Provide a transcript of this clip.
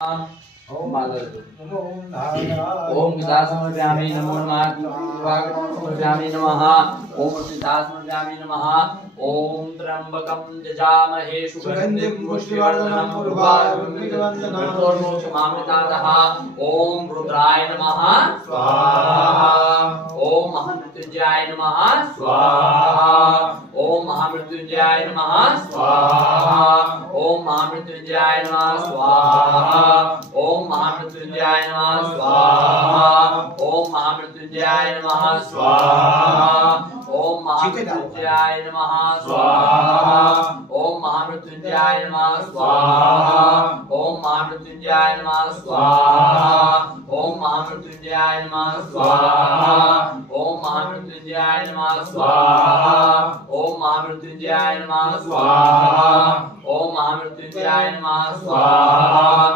ओम गीतासमर्पयामि नमो नमः समर्पयामि नमः ओम सीतासमर्पयामि नमः ओम त्र्यंबकं यजामहे सुगन्धिं पुष्टिवर्धनम् उर्वारुकमित्तोर्मोक्षमामृतातः ओम रुद्राय नमः स्वाहा ओम महामृत्युंजयाय नमः स्वाहा ओम महामृत्युंजयाय नमः स्वाहा ओम महामृत्युंजयाय नमः स्वाहा ओम महामृत्युंजयाय नमः स्वाहा ओम महामृत्युंजयाय नमः स्वाहा ओम महामृत्युंजयाय नमः स्वाहा ओम महामृत्युंजयाय नमः स्वाहा ओम महामृत्युंजयाय नमः स्वाहा ओम महामृत्युंजयाय नमः स्वाहा ओम महामृत्युंजयाय नमः स्वाहा ओम महामृत्युंजयाय नमः स्वाहा ओम महामृत्युंजयाय नमः स्वाहा।